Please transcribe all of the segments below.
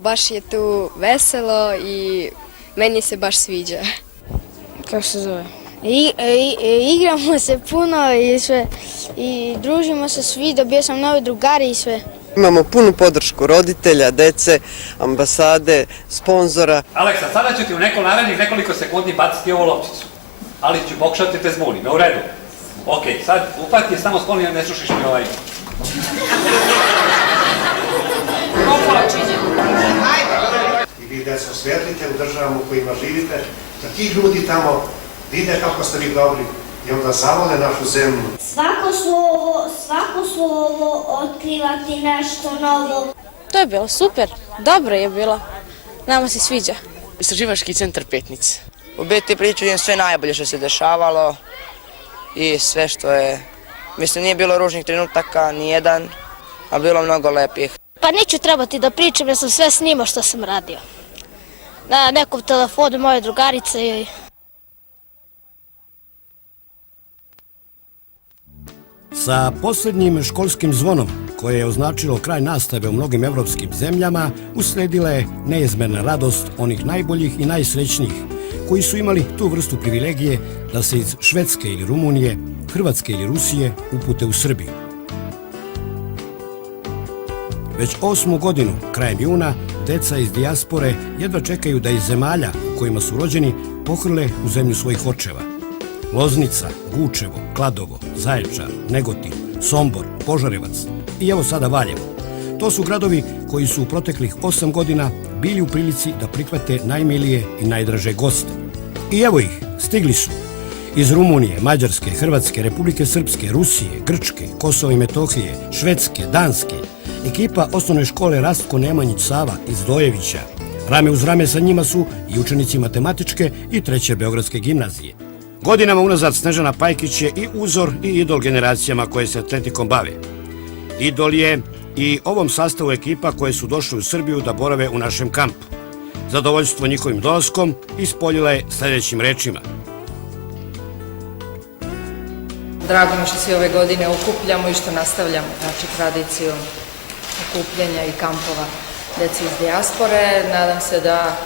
Baš je tu veselo i meni se baš sviđa. Kako se zove? Igramo se puno i sve i družimo se svi, dobio sam novi drugari i sve. Imamo punu podršku roditelja, dece, ambasade, sponzora. Aleksa, sada ću ti u narednih nekoliko sekundi baciti ovu lopticu, ali ću pokušati te zbunim, u redu? Ok, sad upati je samo skloni, ne slušiš mi ovaj. I vi da se osvetlite u državama u kojima živite, da ti ljudi tamo vide kako ste vi dobri i onda zavole našu zemlju. Svako slovo otkrivati nešto novo. To je bilo super, dobro je bilo, nama se sviđa. Istraživački centar Petnice. U biti pričujem sve najbolje što se dešavalo i sve što je, mislim nije bilo ružnih trenutaka, ni jedan, a bilo mnogo lepih. Pa neću trebati da pričam jer sam sve snimao što sam radio. Na nekom telefonu moje drugarice i... Sa posljednjim školskim zvonom, koje je označilo kraj nastave u mnogim evropskim zemljama, usledila je neizmjerna radost onih najboljih i najsrećnijih, koji su imali tu vrstu privilegije da se iz Švedske ili Rumunije, Hrvatske ili Rusije upute u Srbiju. Već 8. godinu, krajem juna, deca iz dijaspore jedva čekaju da iz zemalja u kojima su rođeni pohrle u zemlju svojih očeva. Loznica, Gučevo, Kladovo, Zaječar, Negotin, Sombor, Požarevac i evo sada Valjevo. To su gradovi koji su u proteklih 8 godina bili u prilici da prihvate najmilije i najdraže goste. I evo ih, stigli su. Iz Rumunije, Mađarske, Hrvatske, Republike Srpske, Rusije, Grčke, Kosova i Metohije, Švedske, Danske, ekipa osnovne škole Rastko Nemanjić Sava iz Dojevića. Rame uz rame sa njima su i učenici matematičke i 3. Beogradske gimnazije. Godinama unazad Snežana Pajkić je i uzor i idol generacijama koje se atletikom bave. Idol je i ovom sastavu ekipa koje su došle u Srbiju da borave u našem kampu. Zadovoljstvo njihovim dolaskom ispoljila je sljedećim rečima. Drago mi što se ove godine okupljamo i što nastavljamo tradiciju okupljanja i kampova dece iz dijaspore. Nadam se da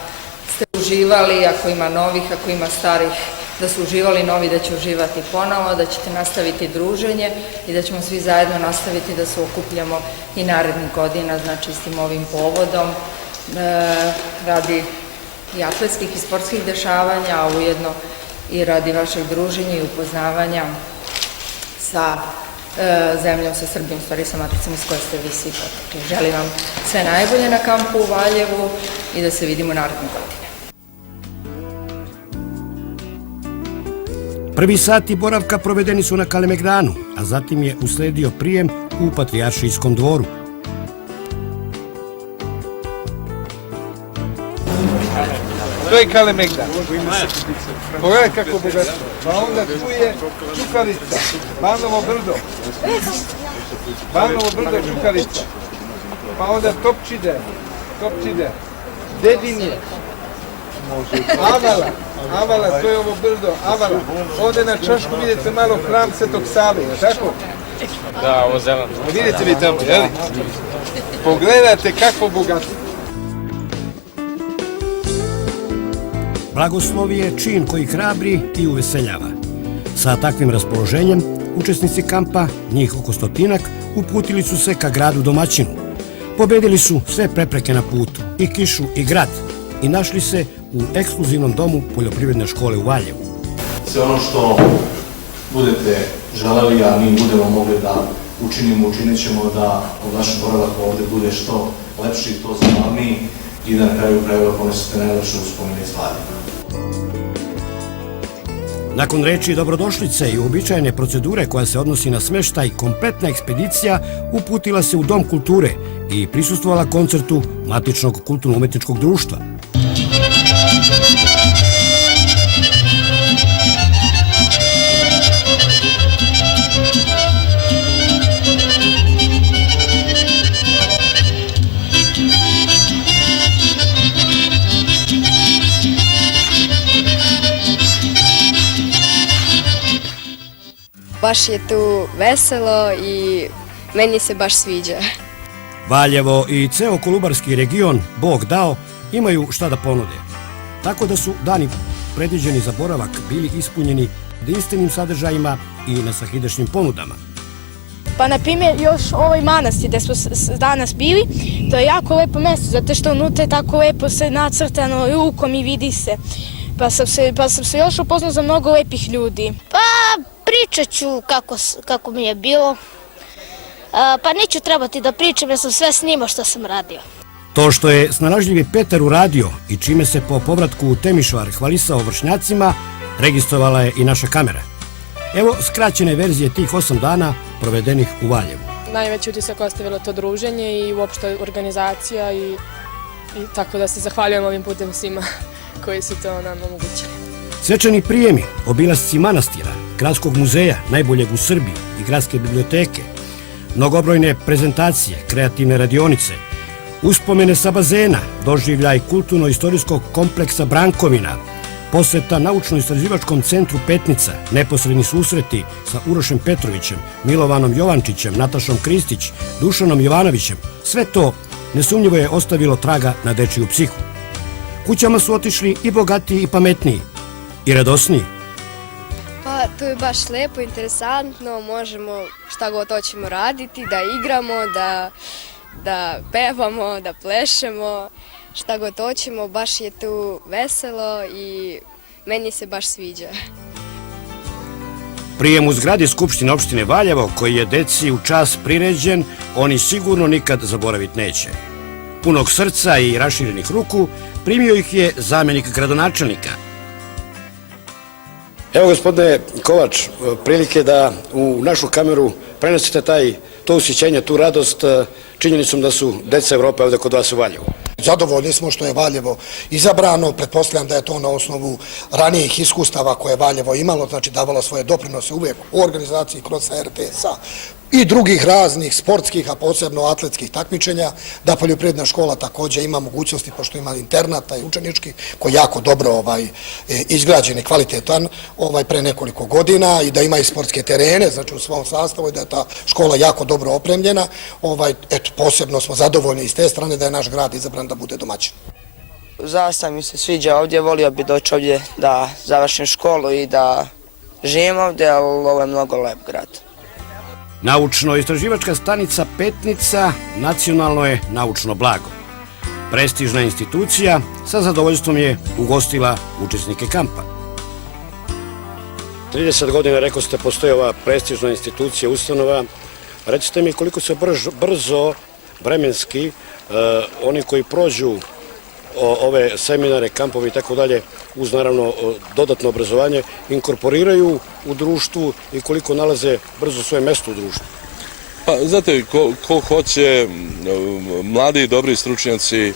ste uživali, ako ima novih, ako ima starih, da su uživali, novi da će uživati ponovo, da ćete nastaviti druženje i da ćemo svi zajedno nastaviti da se okupljamo i narednih godina, znači s tim ovim povodom, radi i atletskih i sportskih dešavanja, a ujedno i radi vašeg druženja i upoznavanja sa zemljom, sa Srbijom, stvari sa maticom iz koje ste vi svi potekli. Želim vam sve najbolje na kampu u Valjevu i da se vidimo naredne godine. Prvi sati boravka provedeni su na Kalemegdanu, a zatim je usledio prijem u Patrijaršijskom dvoru. To je Kalemegdan. Pogledaj kako bogatstvo. Pa onda tu je Čukarica, Banovo brdo. Banovo brdo, Čukarica. Pa onda Topčide, Dedinje. Avala, to je ovo brdo, Avala. Ovdje na čošku vidite malo hram Svetog Save, je tako? Da, ovo zeleno. Vidite li tamo, jeli? Pogledajte kako bogatstvo. Blagoslov je čin koji hrabri i uveseljava. Sa takvim raspoloženjem, učesnici kampa, njih oko 100-ak, uputili su se ka gradu domaćinu. Pobedili su sve prepreke na putu, i kišu i grad, i našli se u ekskluzivnom domu Poljoprivredne škole u Valjevu. Sve ono što budete želeli, a mi budemo mogli da učinimo, učinit ćemo da naš boravak ovde bude što lepši, to zabavniji i da na kraju krajeva ponesete najlepše uspomene iz Valjeva. Nakon reči dobrodošlice i uobičajene procedure koja se odnosi na smeštaj, kompletna ekspedicija uputila se u Dom kulture i prisustvovala koncertu Matičnog kulturno-umetničkog društva. Baš je tu veselo i meni se baš sviđa. Valjevo i ceo Kolubarski region, Bog dao, imaju šta da ponude. Tako da su dani predviđeni za boravak bili ispunjeni jedinstvenim sadržajima i nesahidašnjim ponudama. Pa, na primjer, još ovaj manastir gde smo danas bili, to je jako lepo mesto, zato što unutra je tako lepo sve nacrtano rukom i vidi se. Pa sam se još upoznao za mnogo lepih ljudi. Pa pričat ću kako mi je bilo. Pa neću trebati da pričam jer sam sve snimao što sam radio. To što je snalažljivi Petar uradio i čime se po povratku u Temišvar hvalisao vršnjacima, registrovala je i naša kamera. Evo skraćene verzije tih 8 dana provedenih u Valjevu. Najveći utisak ostavilo to druženje i uopšte organizacija i tako da se zahvaljujem ovim putem svima koji su to nam omogućili. Svečani prijemi, obilasci manastira, gradskog muzeja, najboljeg u Srbiji i gradske biblioteke, mnogobrojne prezentacije, kreativne radionice, uspomene sa bazena, doživljaj kulturno-istorijskog kompleksa Brankovina, poseta Naučno-istraživačkom centru Petnica, neposredni susreti sa Urošem Petrovićem, Milovanom Jovančićem, Natašom Kristić, Dušanom Jovanovićem, sve to nesumnjivo je ostavilo traga na dečiju psihu. Kućama su otišli i bogatiji i pametniji, i radosniji. Pa to je baš lepo, interesantno, možemo šta god hoćemo raditi, da igramo, da pevamo, da plešemo, šta god hoćemo, baš je tu veselo i meni se baš sviđa. Prijem u zgradi Skupštine opštine Valjevo, koji je deci u čas priređen, oni sigurno nikad zaboraviti neće. Punog srca i raširenih ruku primio ih je zamjenik gradonačelnika. Evo, gospodine Kovač, prilike da u našu kameru prenosite to usjećenje, tu radost činjenicom da su deca Evrope ovde kod vas u Valjevu. Zadovoljni smo što je Valjevo izabrano, pretpostavljam da je to na osnovu ranijih iskustava koje je Valjevo imalo, znači davalo svoje doprinose uvijek u organizaciji kroz RTS-a i drugih raznih sportskih, a posebno atletskih takmičenja, da poljoprivredna škola također ima mogućnosti, pošto ima internata i učenički, koji je jako dobro izgrađen i kvalitetan pre nekoliko godina i da ima i sportske terene, znači u svom sastavu i da je ta škola jako dobro opremljena. Eto, posebno smo zadovoljni iz te strane da je naš grad izabran da bude domaćin. Zaista mi se sviđa ovdje, volio bi doći ovdje da završim školu i da živim ovdje, ali ovo je mnogo lep grad. Naučno-istraživačka stanica Petnica nacionalno je naučno blago. Prestižna institucija sa zadovoljstvom je ugostila učesnike kampa. 30 godina, rekao ste, postoji ova prestižna institucija, ustanova. Recite mi koliko se brzo, vremenski, oni koji prođu ove seminare, kampove i tako dalje, uz naravno dodatno obrazovanje, inkorporiraju u društvu i koliko nalaze brzo svoje mesto u društvu? Pa, znate, ko hoće, mladi i dobri stručnjaci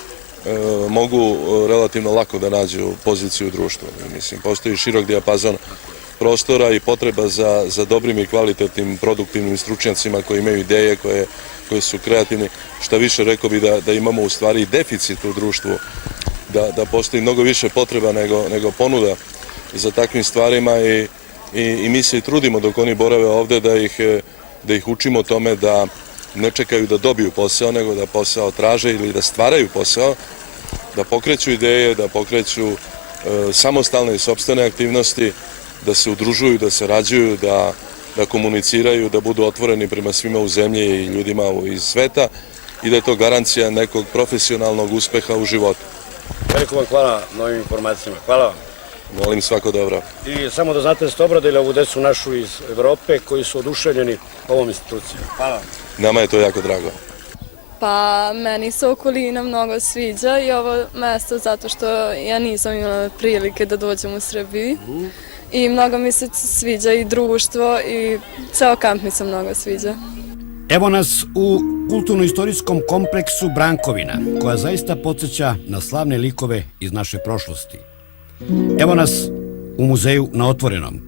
mogu relativno lako da nađu poziciju u društvu. Mislim, postoji širok dijapazon prostora i potreba za dobrim i kvalitetnim, produktivnim stručnjacima koji imaju ideje, koji su kreativni. Šta više, rekao bi da imamo u stvari deficit u društvu, da postoji mnogo više potreba nego ponuda za takvim stvarima i mi se i trudimo dok oni borave ovde da ih učimo tome da ne čekaju da dobiju posao, nego da posao traže ili da stvaraju posao, da pokreću ideje, da pokreću samostalne i sopstvene aktivnosti, da se udružuju, da se rađuju, da komuniciraju, da budu otvoreni prema svima u zemlji i ljudima iz sveta i da je to garancija nekog profesionalnog uspeha u životu. Veliko vam hvala na ovim informacijama. Hvala vam. Molim, svako dobro. I samo da znate da ste obradili ovu decu našu iz Evrope koji su oduševljeni ovom institucijom. Hvala vam. Nama je to jako drago. Pa meni se okolina mnogo sviđa i ovo mesto zato što ja nisam imala prilike da dođem u Srbiji. I mnogo mi se sviđa i društvo i ceo kamp mi se mnogo sviđa. Evo nas u kulturno-istorijskom kompleksu Brankovina, koja zaista podsjeća na slavne likove iz naše prošlosti. Evo nas u muzeju na Otvorenom.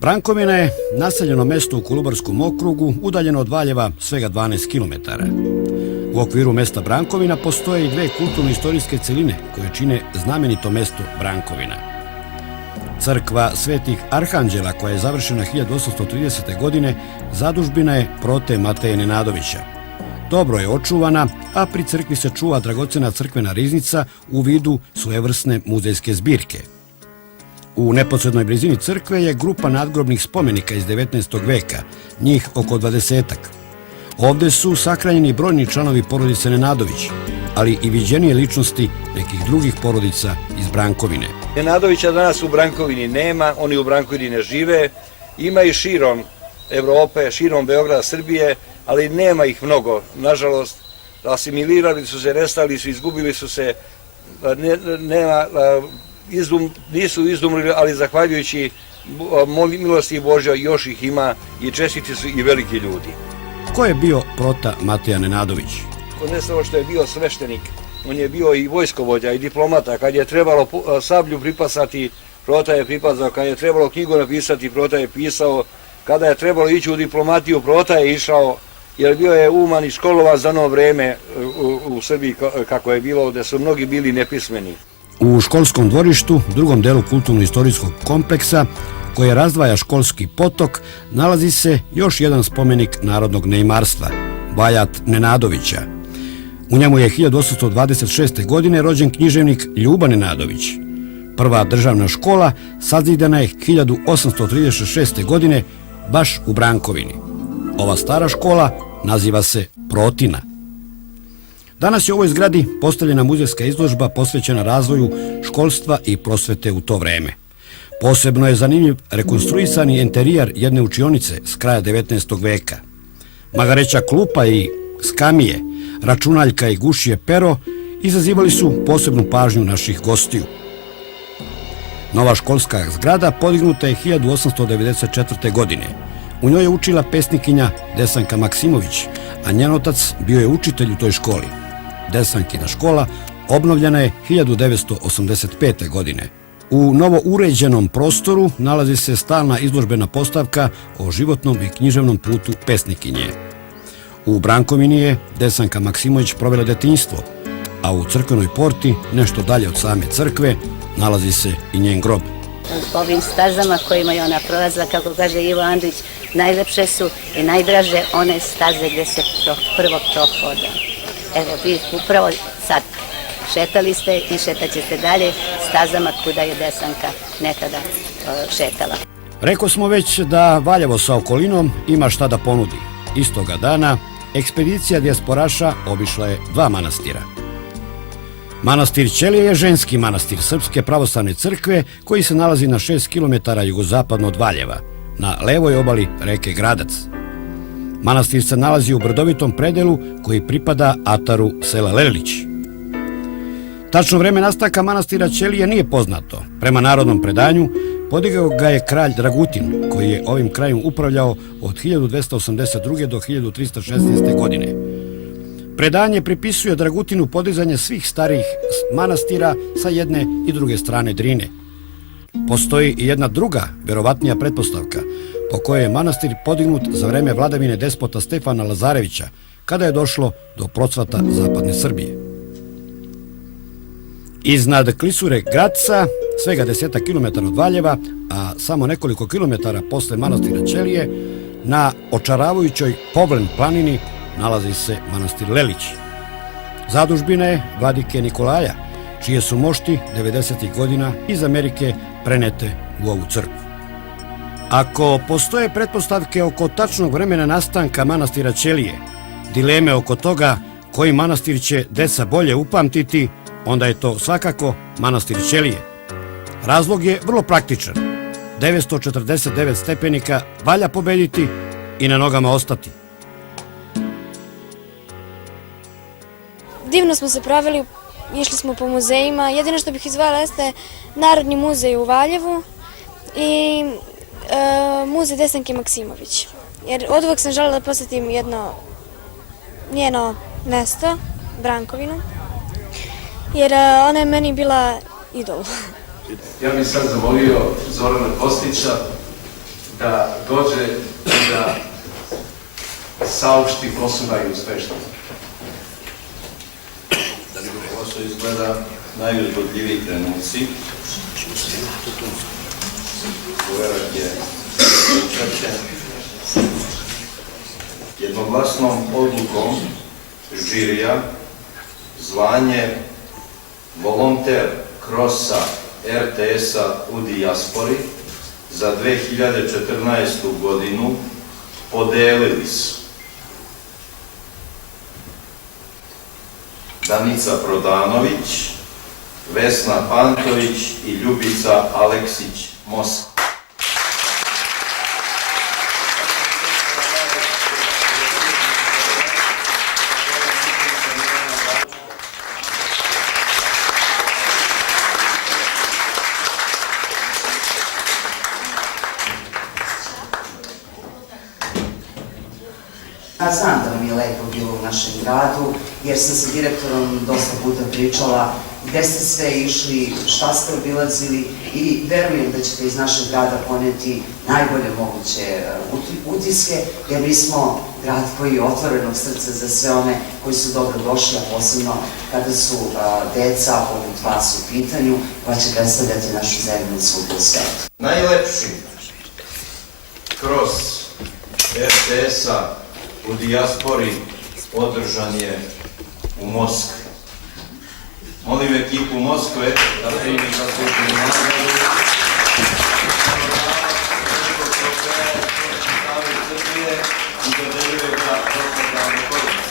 Brankovina je naseljeno mesto u Kolubarskom okrugu, udaljeno od Valjeva svega 12 km. U okviru mesta Brankovina postoje i dve kulturno-istorijske celine koje čine znamenito mesto Brankovina. Crkva Svetih Arhanđela, koja je završena 1830. godine, zadužbina je Prote Mateje Nenadovića. dobro je očuvana, a pri crkvi se čuva dragocena crkvena riznica u vidu svojevrsne muzejske zbirke. U neposrednoj blizini crkve je grupa nadgrobnih spomenika iz 19. veka, njih oko 20-ak. Ovde su sahranjeni brojni članovi porodice Nenadović, ali i viđenije ličnosti nekih drugih porodica iz Brankovine. Nenadovića danas u Brankovini nema, oni u Brankovini ne žive, ima i širom Evrope, širom Beograda, Srbije, ali nema ih mnogo, nažalost. Asimilirali su se, nestali su, izgubili su se, nisu izumrli, ali zahvaljujući milosti Božjoj još ih ima i čestiti su i veliki ljudi. Ko je bio Prota Mateja Nenadović? Ne samo što je bio sveštenik, on je bio i vojskovođa i diplomata. Kad je trebalo sablju pripasati, Prota je pripazao. Kad je trebalo knjigu napisati, Prota je pisao. Kada je trebalo ići u diplomatiju, Prota je išao, jer bio je uman i školovan za ono vreme u Srbiji kako je bilo, gde su mnogi bili nepismeni. U školskom dvorištu, drugom delu kulturno-istorijskog kompleksa, koje razdvaja školski potok, nalazi se još jedan spomenik narodnog neimarstva, Vajat Nenadovića. U njemu je 1826. godine rođen književnik Ljuba Nenadović. Prva državna škola sazidana je 1836. godine baš u Brankovini. Ova stara škola naziva se Protina. Danas je u ovoj zgradi postavljena muzejska izložba posvećena razvoju školstva i prosvete u to vreme. Posebno je zanimljiv rekonstruisani enterijer jedne učionice s kraja 19. veka. Magareća klupa i skamije, računaljka i gušije pero izazivali su posebnu pažnju naših gostiju. Nova školska zgrada podignuta je 1894. godine. U njoj je učila pesnikinja Desanka Maksimović, a njen otac bio je učitelj u toj školi. Desankina škola obnovljena je 1985. godine. U novo uređenom prostoru nalazi se stalna izložbena postavka o životnom i književnom putu pesnikinje. U Brankovini je Desanka Maksimović provela detinjstvo, a u crkvenoj porti, nešto dalje od same crkve, nalazi se i njen grob. Ovim stazama kojima je ona prolazila, kako kaže Ivo Andrić, najlepše su i najdraže one staze gde se prvo prohoda. Evo, vi upravo sad šetali ste i šetaćete dalje stazama kuda je Desanka nekada šetala. Rekao smo već da Valjevo sa okolinom ima šta da ponudi. Istoga dana ekspedicija dijasporaša obišla je 2 manastira. Manastir Ćelije je ženski manastir Srpske pravoslavne crkve koji se nalazi na 6 km jugozapadno od Valjeva, na levoj obali reke Gradac. Manastir se nalazi u brdovitom predelu koji pripada ataru sela Lelić. Tačno vreme nastanka manastira Ćelije nije poznato. Prema narodnom predanju, podigao ga je kralj Dragutin, koji je ovim krajem upravljao od 1282. do 1316. godine. Predanje pripisuje Dragutinu podizanje svih starijih manastira sa jedne i druge strane Drine. Postoji i jedna druga, verovatnija pretpostavka, po kojoj je manastir podignut za vreme vladavine despota Stefana Lazarevića, kada je došlo do procvata zapadne Srbije. Iznad klisure Gradca, svega 10 km od Valjeva, a samo nekoliko kilometara posle manastira Ćelije, na očaravajućoj Povlen planini nalazi se manastir Lelić. Zadužbina je vladike Nikolaja, čije su mošti 90. godina iz Amerike prenete u ovu crkvu. Ako postoje pretpostavke oko tačnog vremena nastanka manastira Ćelije, dileme oko toga koji manastir će deca bolje upamtiti, onda je to svakako manastir Ćelije. Razlog je vrlo praktičan. 949 stepenika valja pobediti i na nogama ostati. Divno smo se pravili, išli smo po muzejima. Jedino što bih izdvojila jeste Narodni muzej u Valjevu i muzej Desanke Maksimović. Jer od uvek sam želela da posetim jedno njeno mesto, Brankovinu, jer ona je meni bila idol. Ja bih sad zamolio Zorana Kostića da dođe i da saopšti posebna i uspešna. Ovo su izgleda najuzgodljiviji trenuci. Uverak je učešćen jednoglasnom odlukom žirija zvanje volonter Krosa RTS-a u dijaspori za 2014. godinu podelili su Danica Prodanović, Vesna Pantović i Ljubica Aleksić-Moskva. Ja znam da vam je lepo bilo u našem gradu, jer sam sa direktorom dosta puta pričala gde ste sve išli, šta ste obilazili i verujem da ćete iz našeg grada poneti najbolje moguće utiske, jer mi smo grad koji je otvorenog srca za sve one koji su dobro došli, a posebno kada su deca poput vas u pitanju, koja će predstavljati našu zemlju svugdje u svetu. Najlepši kroz RTS-a u dijaspori održan je u Moskvi. Molim ekipu Moskve da primi zasluženu nagradu. I dodeljuje ga Rotterdam Koric.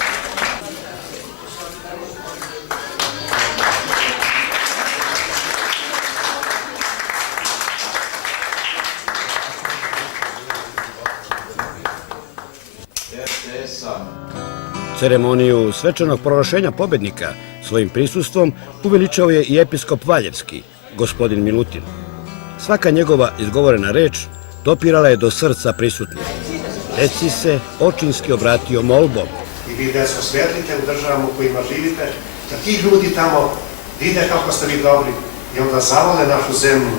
Ceremoniju svečanog proglašenja pobednika svojim prisustvom uveličao je i episkop Valjevski, gospodin Milutin. Svaka njegova izgovorena reč dopirala je do srca prisutnih. Deci se očinski obratio molbom. I vi deco osvetlite u državama u kojima živite, da ti ljudi tamo vide kako ste vi dobri i onda zavole našu zemlju.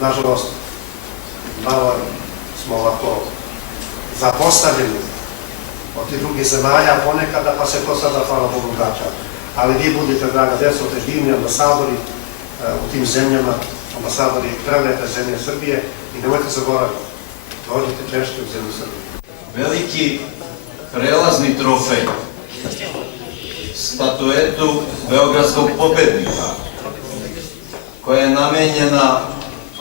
Nažalost, malo smo ovako zapostavljeni od tih drugih zemalja ponekada, pa se to sada, hvala Bogu, vraća. Ali vi budite, draga deco, te divni ambasadori u tim zemljama, ambasadori prelepe zemlje Srbije i nemojte zaboraviti, dođite češće u zemlju Srbije. Veliki prelazni trofej, statuetu Beogradskog pobednika, koja je namenjena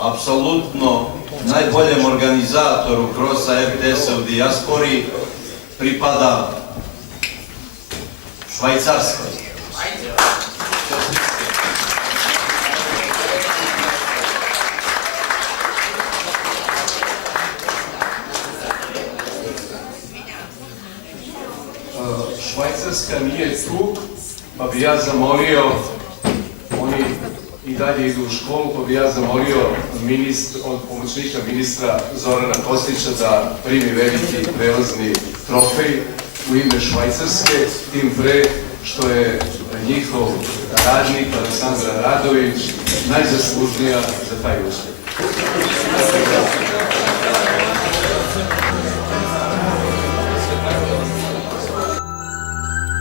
apsolutno najboljem organizatoru Krosa RTS-a u dijaspori, pripada Švajcarskoj. Švajcarska nije tu, pa bi ja zamolio, oni i dalje idu u školu, pa bi ja zamolio od pomoćnika ministra Zorana Kostića da primi veliki prelazni trofej u ime Švajcarske, tim pre što je njihov radnik Aleksandra Radović najzaslužnija za taj uspjeh.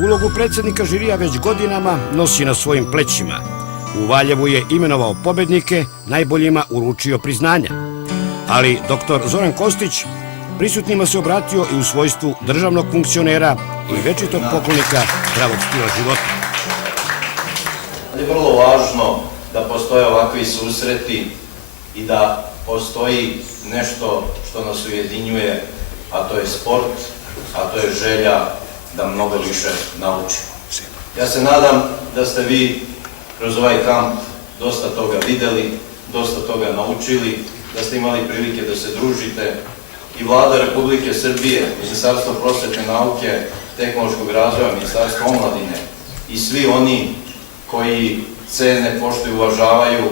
Ulogu predsjednika žirija već godinama nosi na svojim plećima. U Valjevu je imenovao pobednike, najboljima uručio priznanja. Ali dr. Zoran Kostić prisutnima se obratio i u svojstvu državnog funkcionera i večitog poklonika zdravog stila života. Je vrlo važno da postoje ovakvi susreti i da postoji nešto što nas ujedinjuje, a to je sport, a to je želja da mnogo više naučimo. Ja se nadam da ste vi kroz ovaj kamp dosta toga videli, dosta toga naučili, da ste imali prilike da se družite i Vlada Republike Srbije, Ministarstvo prosvetne nauke, tehnološkog razvoja, Ministarstvo omladine i svi oni koji cene, poštuju i uvažavaju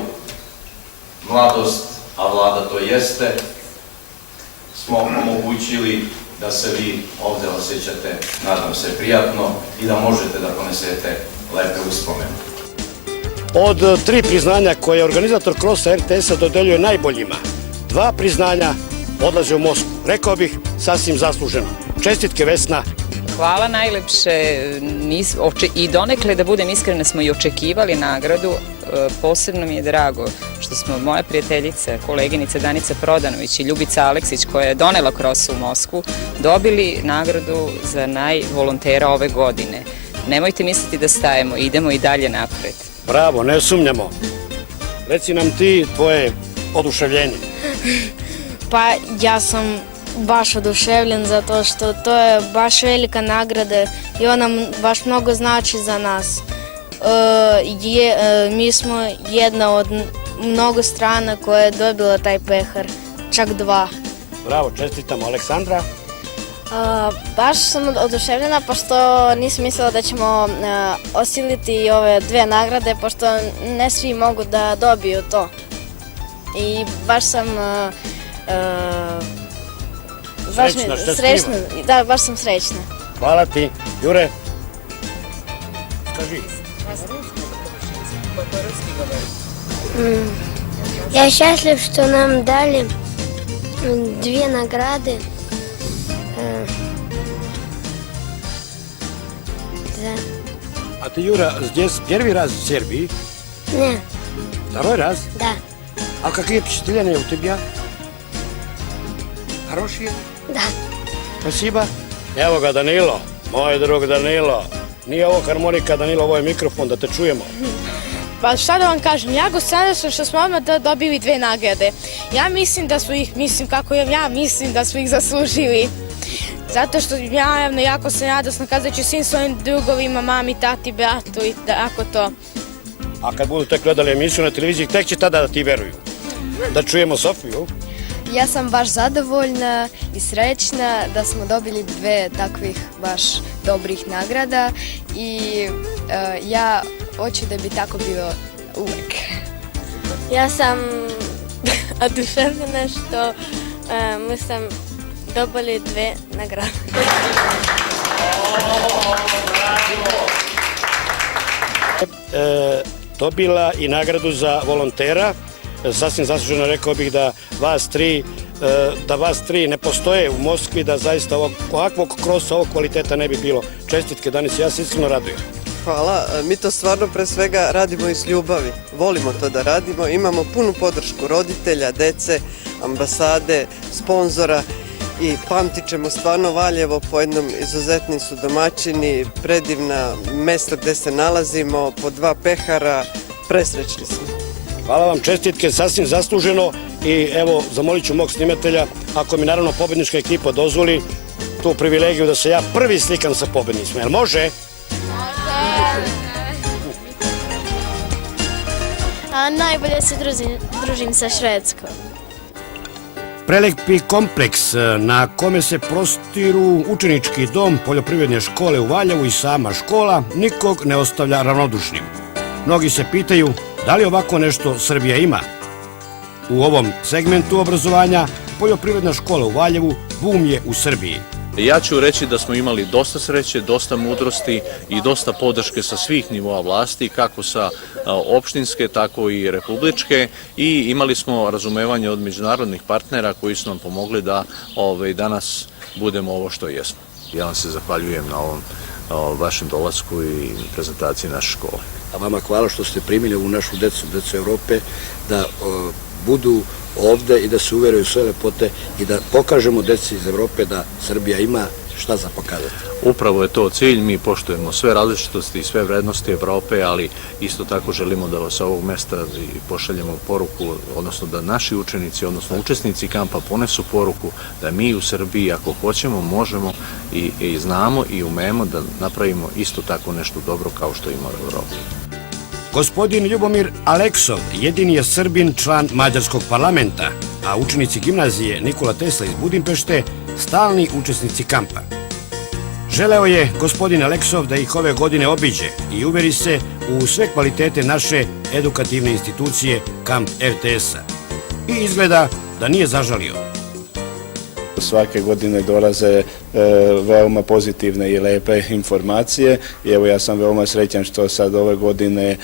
mladost, a Vlada to jeste, smo omogućili da se vi ovde osjećate, nadam se, prijatno i da možete da ponesete lepe uspomene. Od 3 priznanja koje je organizator Krosa RTS-a dodeljuje najboljima, 2 priznanja odlaze u Moskvu. Rekao bih, sasvim zasluženo. Čestitke, Vesna. Hvala najlepše i donekle, da budem iskrena, smo i očekivali nagradu. Posebno mi je drago što smo moja prijateljica, koleginica Danica Prodanović i Ljubica Aleksić, koja je donela Krosa u Moskvu, dobili nagradu za najvolontera ove godine. Nemojte misliti da stajemo, idemo i dalje napred. Bravo, ne sumnjamo. Reci nam ti tvoje oduševljenje. Pa ja sam baš oduševljen zato što to je baš velika nagrada i ona baš mnogo znači za nas. Mi smo jedna od mnogo strana koja je dobila taj pehar, čak 2. Bravo, čestitamo. Aleksandra? Baš sam oduševljena pošto nisam mislila da ćemo osiliti ove 2 nagrade pošto ne svi mogu da dobiju to. I baš sam srećna. Da, baš sam srećna. Hvala ti. Jure? Kaži. Я счастлив, что нам дали 2 награды. Да. А ты, Юра, здесь первый раз в Сербии? Не. Второй раз? Да. А какие впечатления у тебя? Хорошие? Да. Спасибо. Evo ga Danilo, moj drug Danilo. Nije ovo harmonika, Danilo, ovo je mikrofon, da te čujemo. Pa šta da vam kažem, jako srećna što smo odmah dobili 2 nagrade. Ja mislim da su ih, mislim da su ih zaslužili. Zato što ja jako sam radosna kazaću svim svojim drugovima, mami, tati, bratu i tako to. A kad budu tek gledali emisiju na televiziji, tek će tada da ti veruju. Da čujemo Sofiju. Ja sam baš zadovoljna i srećna da smo dobili 2 takvih baš dobrih nagrada i ja hoću da bi tako bilo uvek. Ja sam oduševljena što mi sam dobili 2 nagrade. Dobila i nagradu za volontera. Sasvim zasluženo rekao bih da vas tri ne postoje u Moskvi, da zaista ovakvog krosa, ovog kvaliteta ne bi bilo. Čestitke, Danis, ja se iskreno radujem. Hvala, mi to stvarno pre svega radimo iz ljubavi, volimo to da radimo, imamo punu podršku roditelja, dece, ambasade, sponzora i pamtit ćemo stvarno Valjevo po jednom, izuzetni su domaćini, predivna mesta gde se nalazimo, po 2 pehara, presrećni smo. Hvala vam, čestitke, sasvim zasluženo i evo, zamolit ću mog snimatelja, ako mi naravno pobednička ekipa dozvoli tu privilegiju da se ja prvi slikam sa pobednicima, jel može? Najbolje se družim sa Švedskom. Prelepi kompleks na kome se prostiru učenički dom, poljoprivredne škole u Valjevu i sama škola nikog ne ostavlja ravnodušnim. Mnogi se pitaju da li ovako nešto Srbija ima. U ovom segmentu obrazovanja poljoprivredna škola u Valjevu bum je u Srbiji. Ja ću reći da smo imali dosta sreće, dosta mudrosti i dosta podrške sa svih nivoa vlasti, kako sa opštinske, tako i republičke, i imali smo razumevanje od međunarodnih partnera koji su nam pomogli da danas budemo ovo što jesmo. Ja vam se zahvaljujem na ovom vašem dolasku i prezentaciji naše škole. A vama hvala što ste primili ovu našu decu Evrope, da budu ovde i da se uveraju sve lepote i da pokažemo deci iz Evrope da Srbija ima šta za pokazati. Upravo je to cilj, mi poštujemo sve različitosti i sve vrednosti Evrope, ali isto tako želimo da sa ovog mesta pošaljemo poruku, odnosno da naši učenici, odnosno učesnici kampa ponesu poruku da mi u Srbiji, ako hoćemo, možemo i znamo i umemo da napravimo isto tako nešto dobro kao što ima u Evropi. Gospodin Ljubomir Aleksov jedini je Srbin član Mađarskog parlamenta, a učenici gimnazije Nikola Tesla iz Budimpešte stalni učesnici kampa. Želeo je gospodin Aleksov da ih ove godine obiđe i uveri se u sve kvalitete naše edukativne institucije Kamp RTS-a. I izgleda da nije zažalio. Svake godine dolaze veoma pozitivne i lepe informacije i evo ja sam veoma srećan što sad ove godine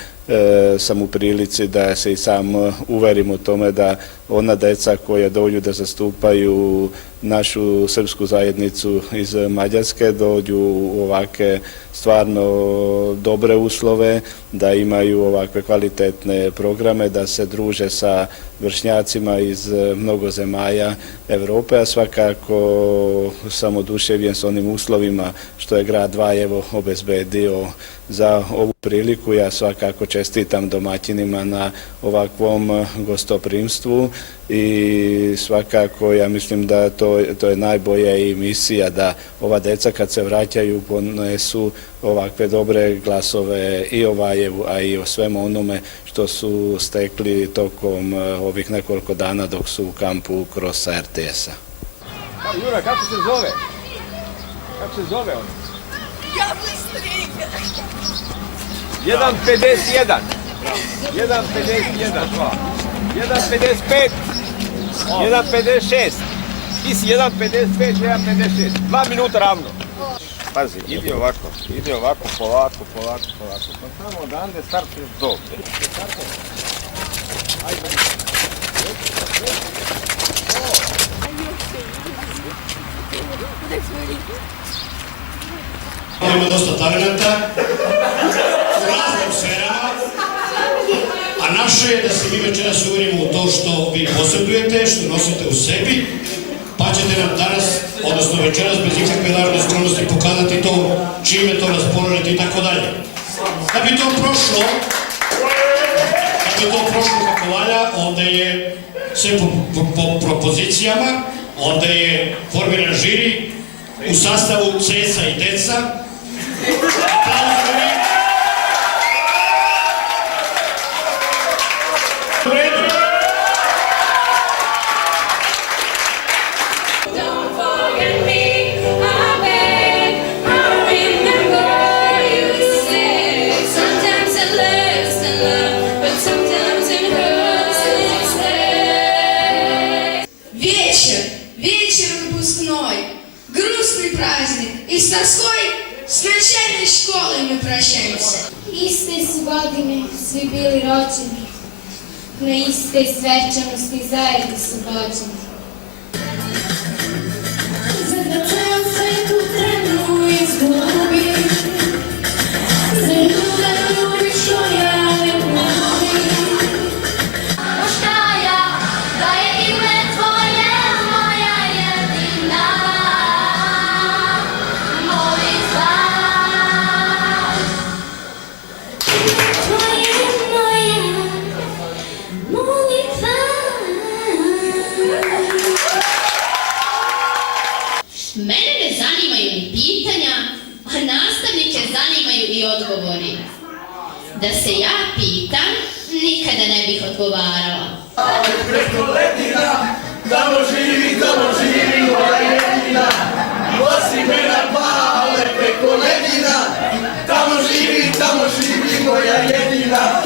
sam u prilici da se i sam uverim u tome da ona deca koja dođu da zastupaju našu srpsku zajednicu iz Mađarske dođu u ovakve stvarno dobre uslove, da imaju ovakve kvalitetne programe, da se druže sa vršnjacima iz mnogo zemalja Evrope, a svakako sam oduševljen s onim uslovima što je grad Valjevo obezbedio za ovu priliku. Ja svakako čestitam domaćinima na ovakvom gostoprimstvu i svakako ja mislim da to je najbolja i misija da ova deca kad se vraćaju ponesu ovakve dobre glasove i o Valjevu, a i o svemu onome što su stekli tokom ovih nekoliko dana dok su u kampu kroz RTS-a. Jura, kako se zove? Kako se zove on? 1,51. 1,51. 1,55. 1,56. Ti si 1,55, 1,56. 2 minuta ravno. Pazi, ide ovako, polako. Pa samo odande startuješ do ovdje. Ajde. Ima dosta talenata u raznim sferama, a naše je da se mi večeras uverimo u to što vi posjedujete, što nosite u sebi, pa ćete nam danas, odnosno večeras, bez ikakve lažne skromnosti pokazati to, čime to raspoložite i tako dalje. Da bi to prošlo kako valja, onda je sve po propozicijama, onda je formiran žiri u sastavu CES-a i DEC-a. Вечер выпускной, грустный праздник, и с тоской с начальной школой мы прощаемся. Iste su godine svi bili rođeni, na iste svečanosti zajedno su vođeni. Zar da ceo svet u trenu izgubi, za ljuda ljubi što ja ne ljubim. Možda ja, da je ime tvoje moja jedina molitva. Mene ne zanimaju ni pitanja, a nastavnike zanimaju i odgovori. Da se ja pitam, nikada ne bih odgovarala. Preko ledina, tamo živi moja jedina. Nosi me na pale preko ledina, tamo živi moja jedina.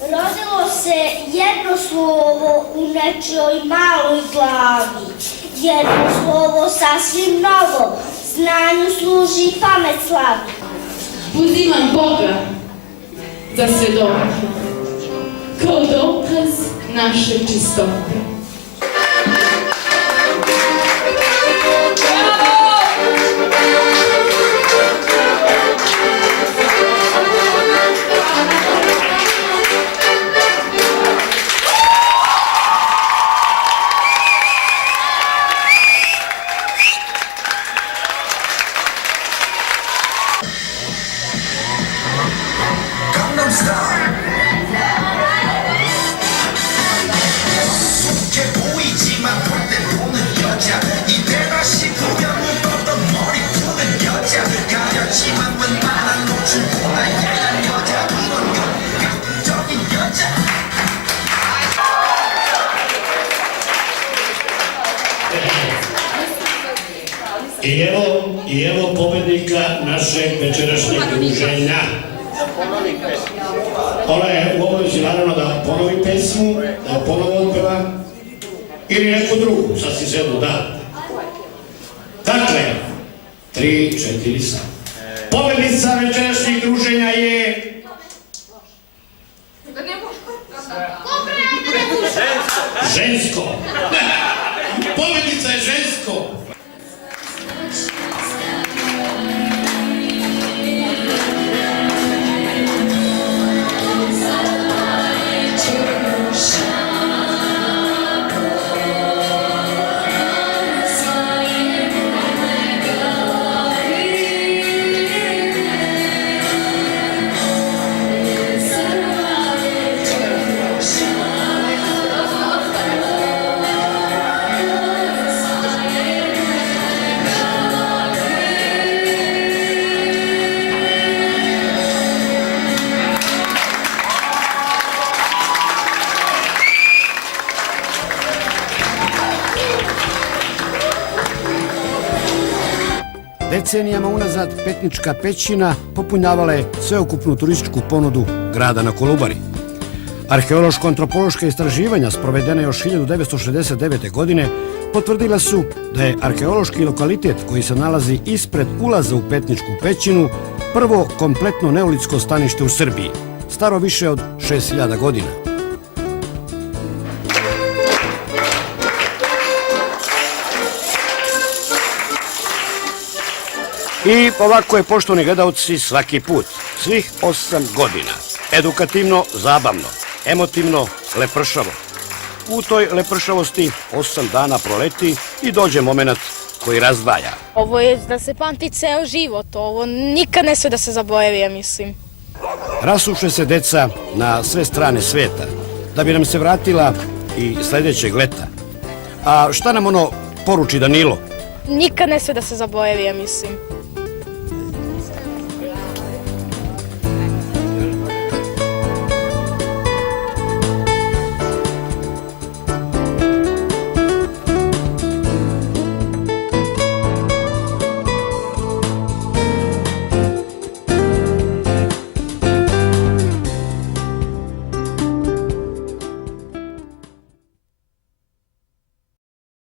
Rodilo se jedno slovo u nečijoj maloj glavi, jedno slovo sasvim novo, znanju služi pamet slavi. Pozivam Boga za svedoka, kao dokaz naše čistote. I evo pobednika našeg večerašnjeg druženja. Ona je u obavezi naravno da ponovi pesmu, da je ponovo otpeva ili neku drugu, sasvim svejedno, da. Dakle, 3, 4 sad. Pobednica večerašnjeg druženja je... Žensko. Pobednica je žensko. Decenijama unazad Petnička pećina popunjavala je sveukupnu turističku ponudu grada na Kolubari. Arheološko-antropološka istraživanja sprovedena još 1969. godine potvrdila su da je arheološki lokalitet koji se nalazi ispred ulaza u Petničku pećinu prvo kompletno neolitsko stanište u Srbiji, staro više od 6000 godina. I ovako je, poštovani gledalci, svaki put, svih 8 godina. Edukativno, zabavno, emotivno, lepršavo. U toj lepršavosti 8 dana proleti i dođe moment koji razdvaja. Ovo je da se pamti ceo život, ovo nikad ne sve da se zaboravi, ja mislim. Rasuše se deca na sve strane sveta, da bi nam se vratila i sledećeg leta. A šta nam ono poruči Danilo? Nikad ne sve da se zaboravi, ja mislim.